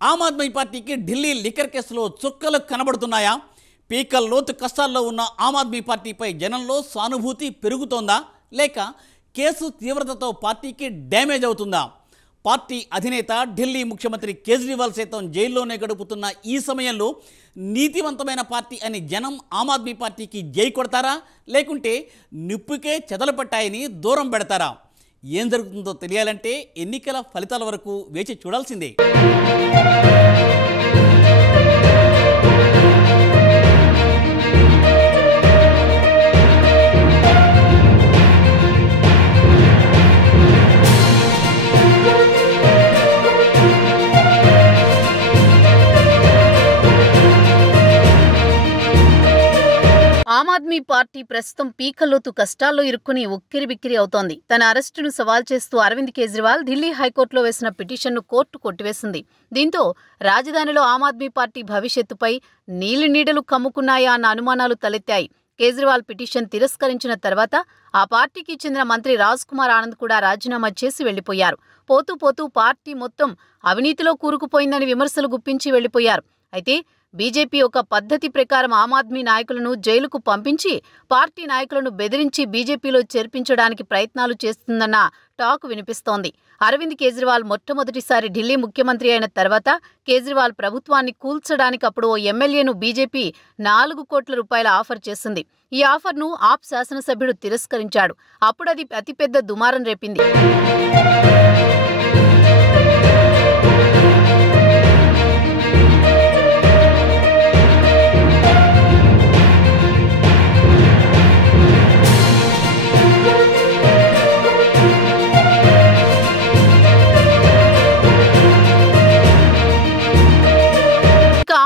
ఆమ్ ఆద్మీ పార్టీకి ఢిల్లీ లిక్కర్ కేసులో చుక్కలు కనబడుతున్నాయా? పీకల లోతు కష్టాల్లో ఉన్న ఆమ్ ఆద్మీ పార్టీపై జనంలో సానుభూతి పెరుగుతోందా, లేక కేసు తీవ్రతతో పార్టీకి డ్యామేజ్ అవుతుందా? పార్టీ అధినేత ఢిల్లీ ముఖ్యమంత్రి కేజ్రీవాల్ సైతం జైల్లోనే గడుపుతున్న ఈ సమయంలో నీతివంతమైన పార్టీ అని జనం ఆమ్ ఆద్మీ పార్టీకి జై కొడతారా, లేకుంటే నిప్పుకే చెదలపట్టాయని దూరం పెడతారా? ఏం జరుగుతుందో తెలియాలంటే ఎన్నికల ఫలితాల వరకు వేచి చూడాల్సిందే. ఆమ్ ఆద్మీ పార్టీ ప్రస్తుతం పీకల్లోతు కష్టాల్లో ఇరుక్కుని ఉక్కిరిబిక్కిరి అవుతోంది. తన అరెస్టును సవాల్ చేస్తూ అరవింద్ కేజ్రీవాల్ ఢిల్లీ హైకోర్టులో వేసిన పిటిషన్ను కోర్టు కొట్టివేసింది. దీంతో రాజధానిలో ఆమ్ ఆద్మీ పార్టీ భవిష్యత్తుపై నీళ్లు కమ్ముకున్నాయా అన్న అనుమానాలు తలెత్తాయి. కేజ్రీవాల్ పిటిషన్ తిరస్కరించిన తర్వాత ఆ పార్టీకి చెందిన మంత్రి రాజ్ కుమార్ ఆనంద్ కూడా రాజీనామా చేసి వెళ్లిపోయారు. పోతూ పోతూ పార్టీ మొత్తం అవినీతిలో కూరుకుపోయిందని విమర్శలు గుప్పించి వెళ్లిపోయారు. అయితే బీజేపీ ఒక పద్ధతి ప్రకారం ఆమ్ ఆద్మీ నాయకులను జైలుకు పంపించి పార్టీ నాయకులను బెదిరించి బీజేపీలో చేర్పించడానికి ప్రయత్నాలు చేస్తుందన్న టాక్ వినిపిస్తోంది. అరవింద్ కేజ్రీవాల్ మొట్టమొదటిసారి ఢిల్లీ ముఖ్యమంత్రి అయిన తర్వాత కేజ్రీవాల్ ప్రభుత్వాన్ని కూల్చడానికి అప్పుడు ఓ ఎమ్మెల్యేను బీజేపీ 4 కోట్ల రూపాయల ఆఫర్ చేసింది. ఈ ఆఫర్ను ఆప్ శాసనసభ్యుడు తిరస్కరించాడు. అప్పుడది అతిపెద్ద దుమారం రేపింది.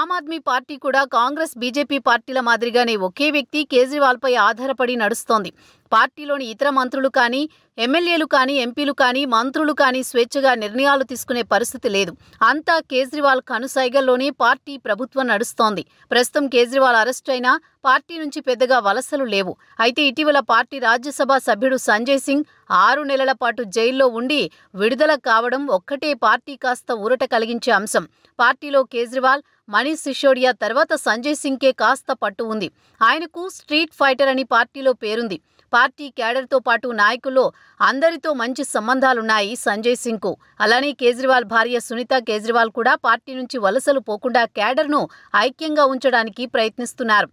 ఆమ్ ఆద్మీ పార్టీ కూడా కాంగ్రెస్ బీజేపీ పార్టీల మాదిరిగానే ఒకే వ్యక్తి కేజ్రీవాల్పై ఆధారపడి నడుస్తోంది. పార్టీలోని ఇతర మంత్రులు కానీ, ఎమ్మెల్యేలు కానీ, ఎంపీలు కానీ, మంత్రులు కానీ స్వేచ్ఛగా నిర్ణయాలు తీసుకునే పరిస్థితి లేదు. అంతా కేజ్రీవాల్ కనుసైగల్లోనే పార్టీ ప్రభుత్వం నడుస్తోంది. ప్రస్తుతం కేజ్రీవాల్ అరెస్టు అయినా పార్టీ నుంచి పెద్దగా వలసలు లేవు. అయితే ఇటీవల పార్టీ రాజ్యసభ సభ్యుడు సంజయ్ సింగ్ 6 నెలల పాటు జైల్లో ఉండి విడుదల కావడం ఒక్కటే పార్టీ కాస్త ఊరట కలిగించే అంశం. పార్టీలో కేజ్రీవాల్, మనీష్ సిసోడియా తర్వాత సంజయ్ సింగ్కే కాస్త పట్టు ఉంది. ఆయనకు స్ట్రీట్ ఫైటర్ అని పార్టీలో పేరుంది. పార్టీ క్యాడర్తో పాటు నాయకుల్లో అందరితో మంచి సంబంధాలున్నాయి సంజయ్ సింగ్కు. అలానే కేజ్రీవాల్ భార్య సునీత కేజ్రీవాల్ కూడా పార్టీ నుంచి వలసలు పోకుండా క్యాడర్ను ఐక్యంగా ఉంచడానికి ప్రయత్నిస్తున్నారు.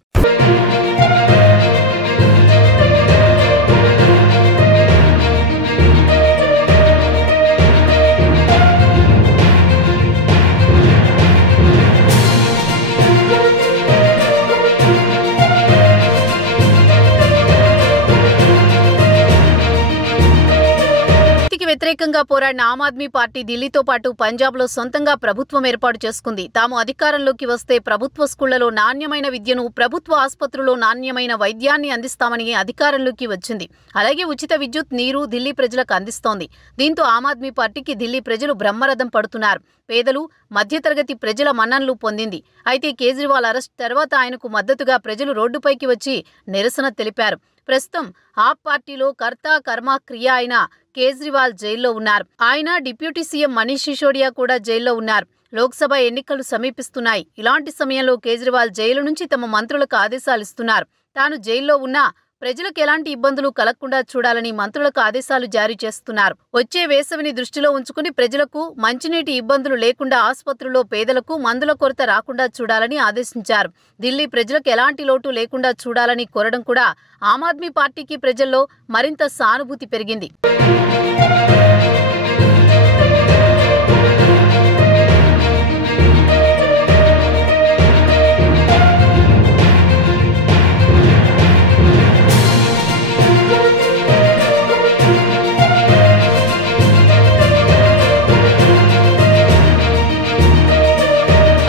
వ్యతిరేకంగా పోరాడిన ఆమ్ ఆద్మీ పార్టీ ఢిల్లీతో పాటు పంజాబ్లో సొంతంగా ప్రభుత్వం ఏర్పాటు చేసుకుంది. తాము అధికారంలోకి వస్తే ప్రభుత్వ స్కూళ్లలో నాణ్యమైన విద్యను, ప్రభుత్వ ఆసుపత్రుల్లో నాణ్యమైన వైద్యాన్ని అందిస్తామని అధికారంలోకి వచ్చింది. అలాగే ఉచిత విద్యుత్, నీరు ఢిల్లీ ప్రజలకు అందిస్తోంది. దీంతో ఆమ్ ఆద్మీ పార్టీకి ఢిల్లీ ప్రజలు బ్రహ్మరథం పడుతున్నారు. పేదలు, మధ్యతరగతి ప్రజల మన్ననలు పొందింది. అయితే కేజ్రీవాల్ అరెస్ట్ తర్వాత ఆయనకు మద్దతుగా ప్రజలు రోడ్డుపైకి వచ్చి నిరసన తెలిపారు. ప్రస్తుతం ఆప్ పార్టీలో కర్త కర్మ క్రియ అయిన కేజ్రీవాల్ జైల్లో ఉన్నారు. ఆయన డిప్యూటీ సీఎం మనీష్ సిసోడియా కూడా జైల్లో ఉన్నారు. లోక్సభ ఎన్నికలు సమీపిస్తున్నాయి. ఇలాంటి సమయంలో కేజ్రీవాల్ జైలు నుంచి తమ మంత్రులకు ఆదేశాలు ఇస్తున్నారు. తాను జైల్లో ఉన్నా ప్రజలకు ఎలాంటి ఇబ్బందులు కలగకుండా చూడాలని మంత్రులకు ఆదేశాలు జారీ చేస్తున్నారు. వచ్చే వేసవిని దృష్టిలో ఉంచుకుని ప్రజలకు మంచినీటి ఇబ్బందులు లేకుండా, ఆసుపత్రుల్లో పేదలకు మందుల కొరత రాకుండా చూడాలని ఆదేశించారు. ఢిల్లీ ప్రజలకు ఎలాంటి లోటు లేకుండా చూడాలని కోరడం కూడా ఆమ్ ఆద్మీ పార్టీకి ప్రజల్లో మరింత సానుభూతి పెరిగింది.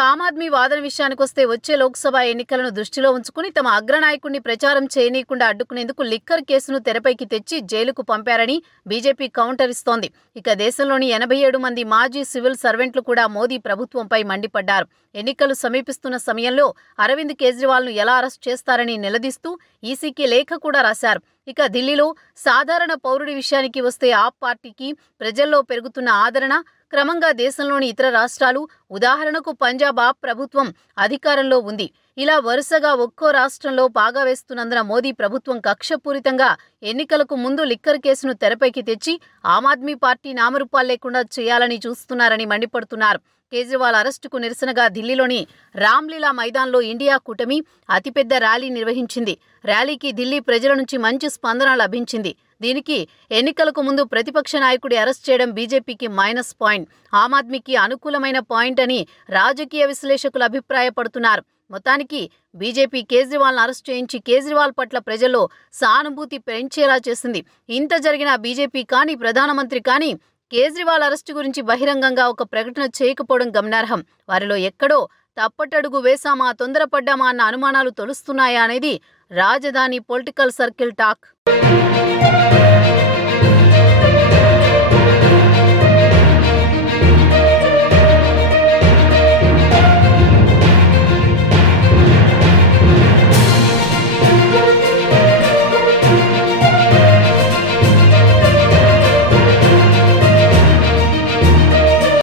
ఆమ్ ఆద్మీ వాదన విషయానికొస్తే వచ్చే లోక్సభ ఎన్నికలను దృష్టిలో ఉంచుకుని తమ అగ్రనాయకుడిని ప్రచారం చేయనీయకుండా అడ్డుకునేందుకు లిక్కర్ కేసును తెరపైకి తెచ్చి జైలుకు పంపారని బీజేపీ కౌంటర్ ఇస్తోంది. ఇక దేశంలోని 87 మంది మాజీ సివిల్ సర్వెంట్లు కూడా మోదీ ప్రభుత్వంపై మండిపడ్డారు. ఎన్నికలు సమీపిస్తున్న సమయంలో అరవింద్ కేజ్రీవాల్ను ఎలా అరెస్ట్ చేస్తారని నిలదీస్తూ ఈసీకి లేఖ కూడా రాశారు. ఇక ఢిల్లీలో సాధారణ పౌరుడి విషయానికి వస్తే ఆప్ పార్టీకి ప్రజల్లో పెరుగుతున్న ఆదరణ, క్రమంగా దేశంలోని ఇతర రాష్ట్రాలు, ఉదాహరణకు పంజాబ్ ప్రభుత్వం అధికారంలో ఉంది. ఇలా వరుసగా ఒక్కో రాష్ట్రంలో పాగా వేస్తున్నందున మోదీ ప్రభుత్వం కక్షపూరితంగా ఎన్నికలకు ముందు లిక్కర్ కేసును తెరపైకి తెచ్చి ఆమ్ ఆద్మీ పార్టీ నామరూపాలు లేకుండా చేయాలని చూస్తున్నారని మండిపడుతున్నారు. కేజ్రీవాల్ అరెస్టుకు నిరసనగా ఢిల్లీలోని రామ్లీలా మైదాన్లో ఇండియా కూటమి అతిపెద్ద ర్యాలీ నిర్వహించింది. ర్యాలీకి ఢిల్లీ ప్రజల నుంచి మంచి స్పందన లభించింది. దీనికి ఎన్నికలకు ముందు ప్రతిపక్ష నాయకుడి అరెస్ట్ చేయడం బీజేపీకి మైనస్ పాయింట్, ఆమ్ ఆద్మీకి అనుకూలమైన పాయింట్ అని రాజకీయ విశ్లేషకులు అభిప్రాయపడుతున్నారు. మొత్తానికి బీజేపీ కేజ్రీవాల్ను అరెస్ట్ చేయించి కేజ్రీవాల్ పట్ల ప్రజల్లో సానుభూతి పెంచేలా చేసింది. ఇంత జరిగినా బీజేపీ కానీ ప్రధానమంత్రి కానీ కేజ్రీవాల్ అరెస్టు గురించి బహిరంగంగా ఒక ప్రకటన చేయకపోవడం గమనార్హం. వారిలో ఎక్కడో తప్పటడుగు వేశామా, తొందరపడ్డామా అన్న అనుమానాలు తొలుస్తున్నాయా అనేది రాజధాని పొలిటికల్ సర్కిల్ టాక్.